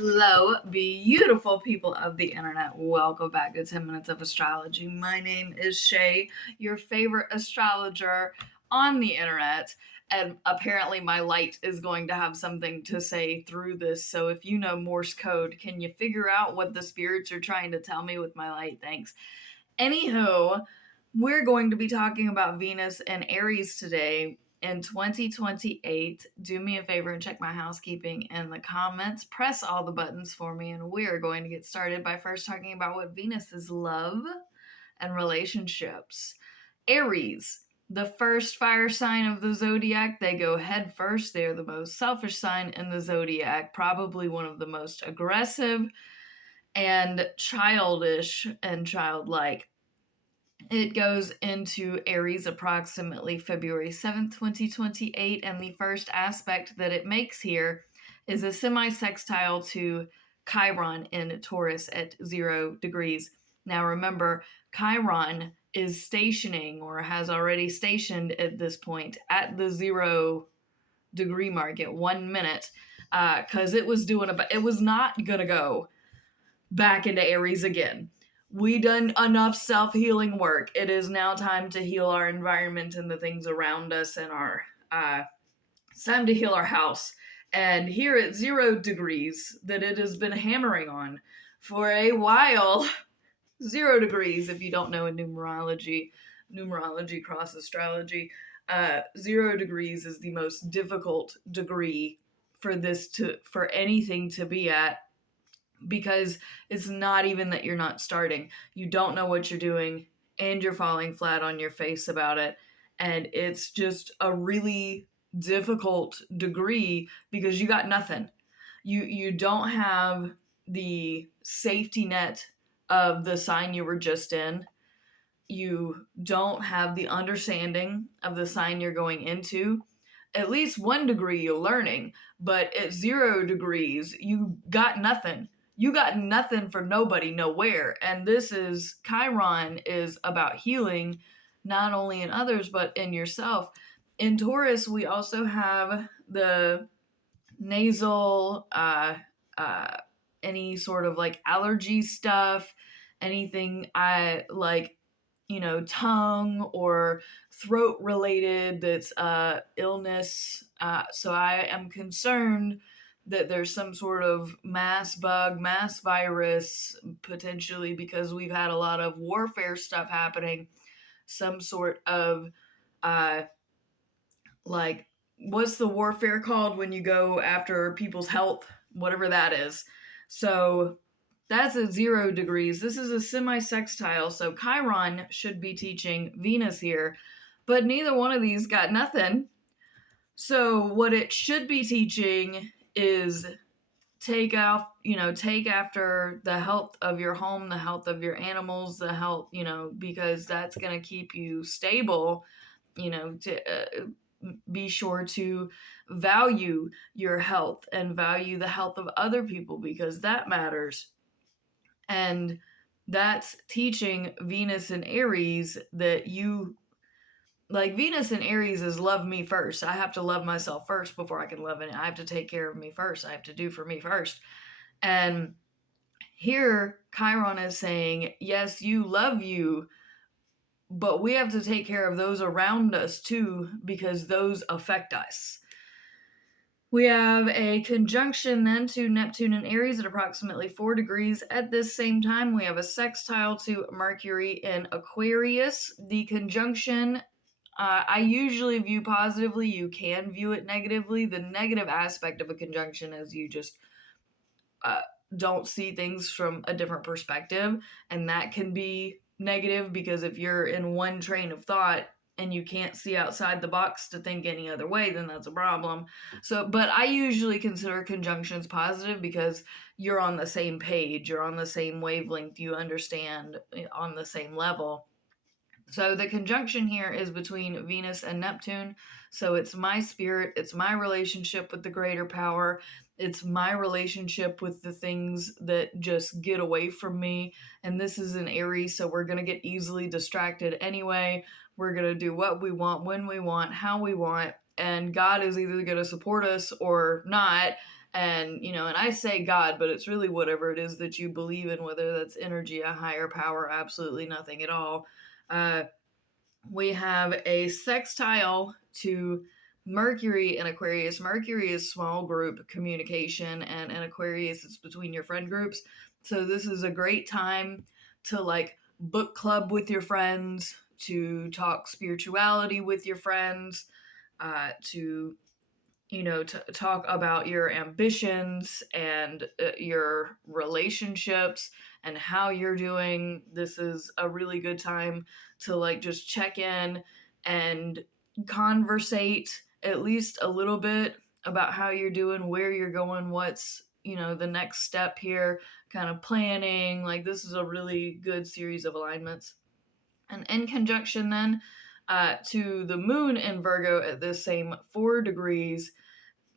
Hello, beautiful people of the internet. Welcome back to 10 Minutes of Astrology. My name is Shay, your favorite astrologer on the internet. And apparently, my light is going to have something to say through this. So, if you know Morse code, can you figure out what the spirits are trying to tell me with my light? Thanks. Anywho, we're going to be talking about Venus and Aries today in 2028. Do me a favor and check my housekeeping in the comments. Press all the buttons for me, and we are going to get started by first talking about what Venus is: love and relationships. Aries, the first fire sign of the zodiac, they go head first. They're the most selfish sign in the zodiac, probably one of the most aggressive and childish and childlike. It goes into Aries approximately February 7th, 2028, and the first aspect that it makes here is a semi-sextile to Chiron in Taurus at 0 degrees. Now remember, Chiron is stationing or has already stationed at this point at the 0 degree mark at 1 minute because it was not going to go back into Aries again. We done enough self-healing work. It is now time to heal our environment and the things around us, and it's time to heal our house. And here at 0 degrees that it has been hammering on for a while, 0 degrees, if you don't know in numerology cross astrology, 0 degrees is the most difficult degree for anything to be at, because it's not even that you're not starting. You don't know what you're doing and you're falling flat on your face about it. And it's just a really difficult degree because you got nothing. You don't have the safety net of the sign you were just in. You don't have the understanding of the sign you're going into. At least 1 degree you're learning, but at 0 degrees, you got nothing. You got nothing for nobody, nowhere. And Chiron is about healing, not only in others, but in yourself. In Taurus, we also have the nasal, any sort of like allergy stuff, anything tongue or throat related that's illness. So I am concerned that there's some sort of mass bug, mass virus, potentially because we've had a lot of warfare stuff happening. Some sort of, what's the warfare called when you go after people's health? Whatever that is. So that's at 0 degrees. This is a semi-sextile, so Chiron should be teaching Venus here, but neither one of these got nothing. So what it should be teaching is take after the health of your home, the health of your animals, the health, because that's going to keep you stable, to be sure to value your health and value the health of other people, because that matters. And that's teaching Venus and Aries that Venus and Aries is love me first. I have to love myself first before I can love it. I have to take care of me first. I have to do for me first. And here Chiron is saying, yes, you love you, but we have to take care of those around us too, because those affect us. We have a conjunction then to Neptune and Aries at approximately 4 degrees. At this same time, we have a sextile to Mercury in Aquarius. The conjunction, I usually view positively. You can view it negatively. The negative aspect of a conjunction is you just don't see things from a different perspective, and that can be negative because if you're in one train of thought and you can't see outside the box to think any other way, then that's a problem. But I usually consider conjunctions positive because you're on the same page, you're on the same wavelength, you understand on the same level. So the conjunction here is between Venus and Neptune. So it's my spirit, it's my relationship with the greater power, it's my relationship with the things that just get away from me. And this is an Aries, so we're going to get easily distracted anyway. We're going to do what we want, when we want, how we want. And God is either going to support us or not. And, and I say God, but it's really whatever it is that you believe in, whether that's energy, a higher power, absolutely nothing at all. We have a sextile to Mercury in Aquarius. Mercury is small group communication, and in Aquarius, it's between your friend groups. So this is a great time to like book club with your friends, to talk spirituality with your friends, to talk about your ambitions and your relationships and how you're doing. This is a really good time to like just check in and conversate at least a little bit about how you're doing, where you're going, what's the next step here, kind of planning. Like, this is a really good series of alignments. And in conjunction then to the moon in Virgo at the same 4 degrees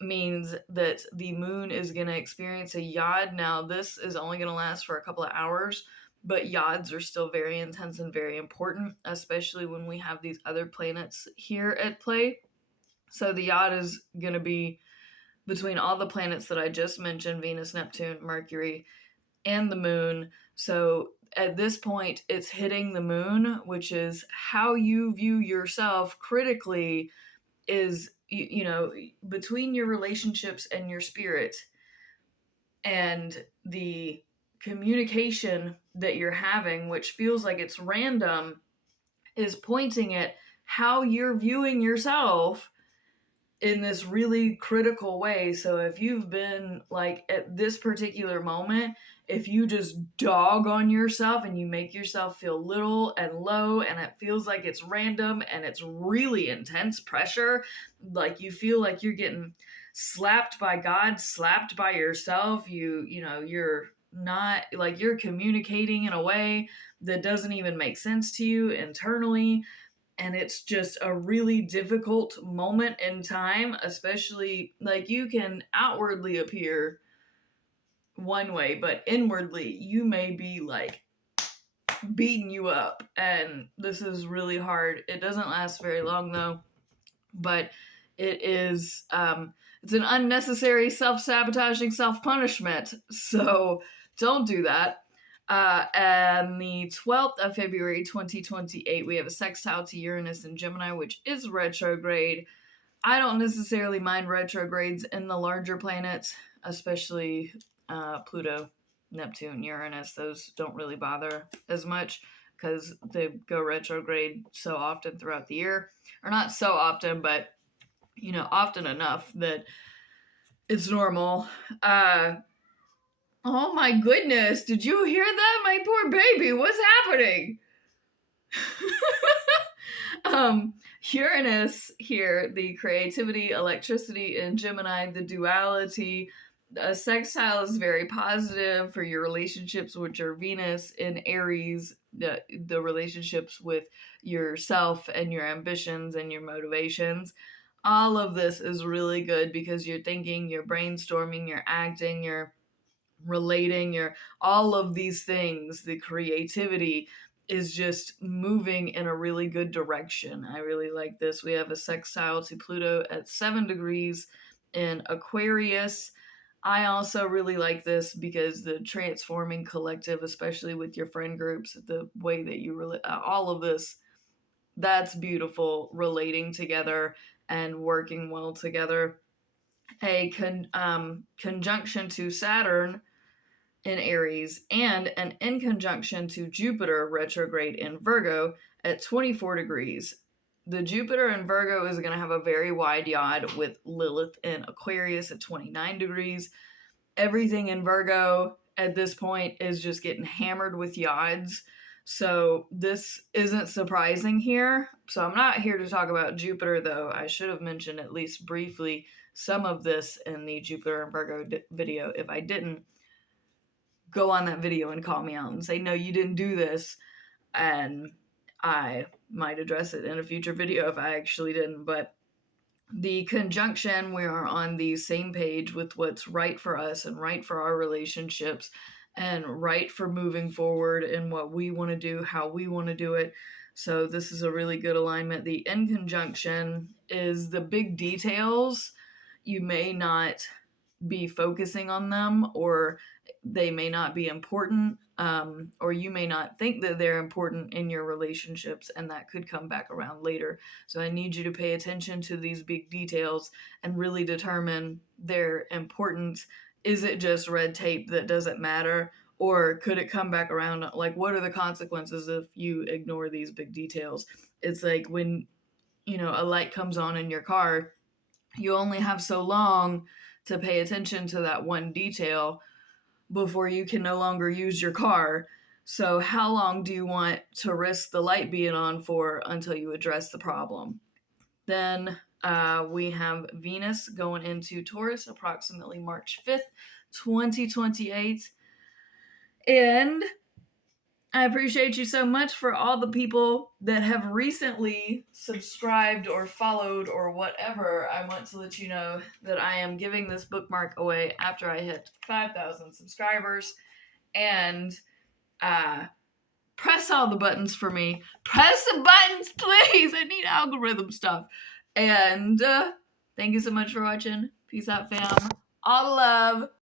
means that the moon is going to experience a yod. Now, this is only going to last for a couple of hours, but yods are still very intense and very important, especially when we have these other planets here at play. So the yod is going to be between all the planets that I just mentioned, Venus, Neptune, Mercury, and the moon. So at this point, it's hitting the moon, which is how you view yourself critically, is between your relationships and your spirit, and the communication that you're having, which feels like it's random, is pointing at how you're viewing yourself in this really critical way. So if you've been like at this particular moment, if you just dog on yourself and you make yourself feel little and low, and it feels like it's random and it's really intense pressure, like you feel like you're getting slapped by God, slapped by yourself, you're not like, you're communicating in a way that doesn't even make sense to you internally, and it's just a really difficult moment in time, especially like you can outwardly appear one way, but inwardly you may be like beating you up, and this is really hard. It doesn't last very long though, but it is it's an unnecessary self-sabotaging self-punishment, so don't do that. And the 12th of February 2028, we have a sextile to Uranus in Gemini, which is retrograde. I don't necessarily mind retrogrades in the larger planets, especially Pluto, Neptune, Uranus. Those don't really bother as much because they go retrograde so often throughout the year. Or not so often, but often enough that it's normal. Oh my goodness, did you hear that? My poor baby, what's happening? Uranus here, the creativity, electricity in Gemini, the duality. A sextile is very positive for your relationships with your Venus in Aries, the relationships with yourself and your ambitions and your motivations. All of this is really good because you're thinking, you're brainstorming, you're acting, you're relating, your all of these things, the creativity is just moving in a really good direction. I really like this. We have a sextile to Pluto at 7 degrees in Aquarius. I also really like this because the transforming collective, especially with your friend groups, the way that you all of this, that's beautiful, relating together and working well together. A conjunction to Saturn in Aries, and an in conjunction to Jupiter retrograde in Virgo at 24 degrees. The Jupiter in Virgo is going to have a very wide yod with Lilith in Aquarius at 29 degrees. Everything in Virgo at this point is just getting hammered with yods. So this isn't surprising here. So I'm not here to talk about Jupiter, though. I should have mentioned at least briefly some of this in the Jupiter and Virgo video. If I didn't, go on that video and call me out and say, no, you didn't do this. And I might address it in a future video if I actually didn't. But the conjunction, we are on the same page with what's right for us and right for our relationships and right for moving forward and what we want to do, how we want to do it. So this is a really good alignment. The in conjunction is the big details. You may not be focusing on them, or they may not be important, or you may not think that they're important in your relationships, and that could come back around later. So I need you to pay attention to these big details and really determine their importance. Is it just red tape that doesn't matter? Or could it come back around? Like, what are the consequences if you ignore these big details? It's like when, a light comes on in your car, you only have so long to pay attention to that one detail before you can no longer use your car. So, how long do you want to risk the light being on for until you address the problem? Then we have Venus going into Taurus approximately March 5th, 2028. And I appreciate you so much for all the people that have recently subscribed or followed or whatever. I want to let you know that I am giving this bookmark away after I hit 5,000 subscribers. And press all the buttons for me. Press the buttons, please. I need algorithm stuff. And thank you so much for watching. Peace out, fam. All love.